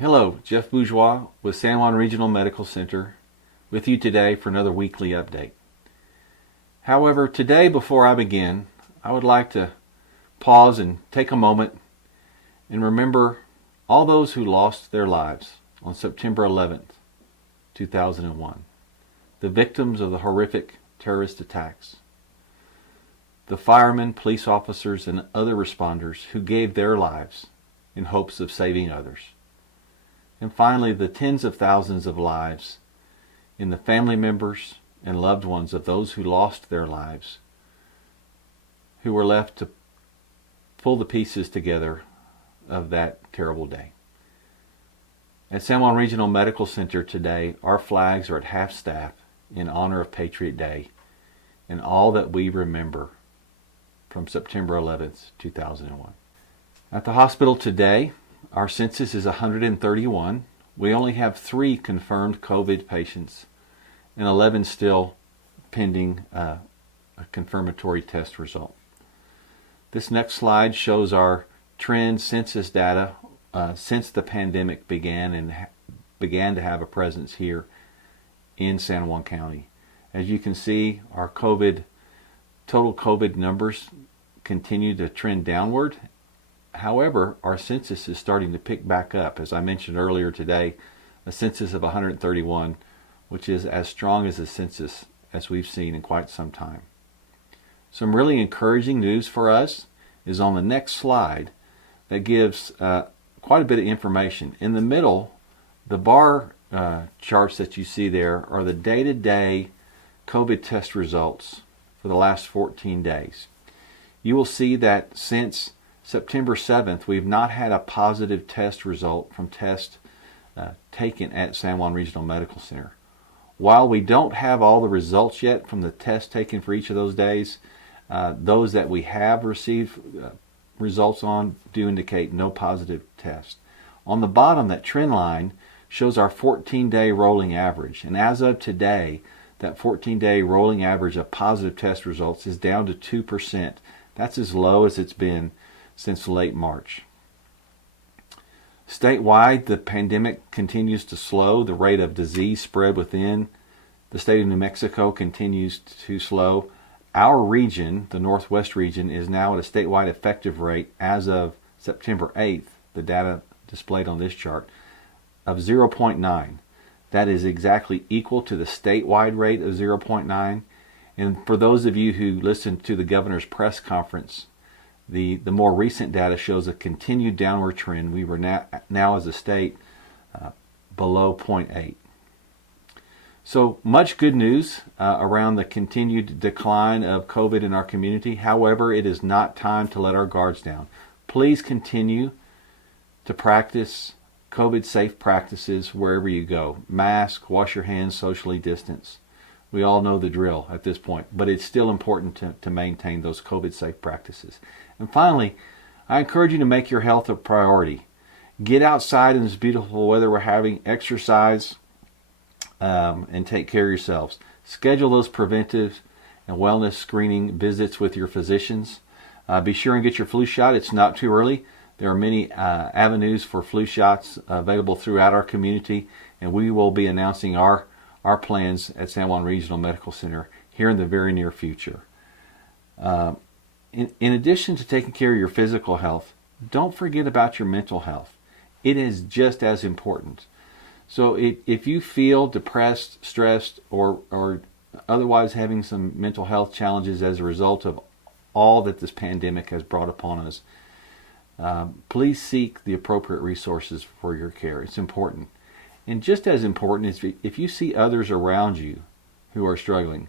Hello, Jeff Bourgeois with San Juan Regional Medical Center with you today for another weekly update. However, today before I begin, I would like to pause and take a moment and remember all those who lost their lives on September 11th, 2001, the victims of the horrific terrorist attacks, the firemen, police officers, and other responders who gave their lives in hopes of saving others. And finally, the tens of thousands of lives in the family members and loved ones of those who lost their lives, who were left to pull the pieces together of that terrible day. At San Juan Regional Medical Center today, our flags are at half-staff in honor of Patriot Day and all that we remember from September 11th, 2001. At the hospital today, our census is 131. We only have 3 confirmed COVID patients and 11 still pending a confirmatory test result. This next slide shows our trend census data since the pandemic began and began to have a presence here in San Juan County. As you can see, our total COVID numbers continue to trend downward. However, our census is starting to pick back up. As I mentioned earlier today, a census of 131, which is as strong as a census as we've seen in quite some time. Some really encouraging news for us is on the next slide that gives quite a bit of information. In the middle, the bar charts that you see there are the day-to-day COVID test results for the last 14 days. You will see that since September 7th, we've not had a positive test result from tests taken at San Juan Regional Medical Center. While we don't have all the results yet from the tests taken for each of those days, those that we have received results on do indicate no positive test. On the bottom, that trend line shows our 14-day rolling average. And as of today, that 14-day rolling average of positive test results is down to 2%. That's as low as it's been since late March. Statewide, the pandemic continues to slow. The rate of disease spread within the state of New Mexico continues to slow. Our region, the Northwest region, is now at a statewide effective rate as of September 8th, the data displayed on this chart, of 0.9. That is exactly equal to the statewide rate of 0.9. And for those of you who listened to the governor's press conference, the more recent data shows a continued downward trend. We were now as a state below 0.8. So much good news around the continued decline of COVID in our community. However, it is not time to let our guards down. Please continue to practice COVID-safe practices wherever you go. Mask, wash your hands, socially distance. We all know the drill at this point, but it's still important to maintain those COVID-safe practices. And finally, I encourage you to make your health a priority. Get outside in this beautiful weather we're having, exercise, and take care of yourselves. Schedule those preventive and wellness screening visits with your physicians. Be sure and get your flu shot. It's not too early. There are many avenues for flu shots available throughout our community, and we will be announcing our plans at San Juan Regional Medical Center here in the very near future. In addition to taking care of your physical health, don't forget about your mental health. It is just as important. So if you feel depressed, stressed, or otherwise having some mental health challenges as a result of all that this pandemic has brought upon us, please seek the appropriate resources for your care. It's important. And just as important is if you see others around you who are struggling,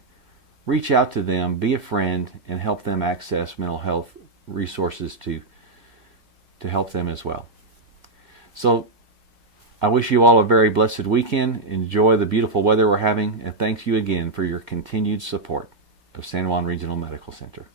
reach out to them, be a friend, and help them access mental health resources to help them as well. So I wish you all a very blessed weekend. Enjoy the beautiful weather we're having, and thank you again for your continued support of San Juan Regional Medical Center.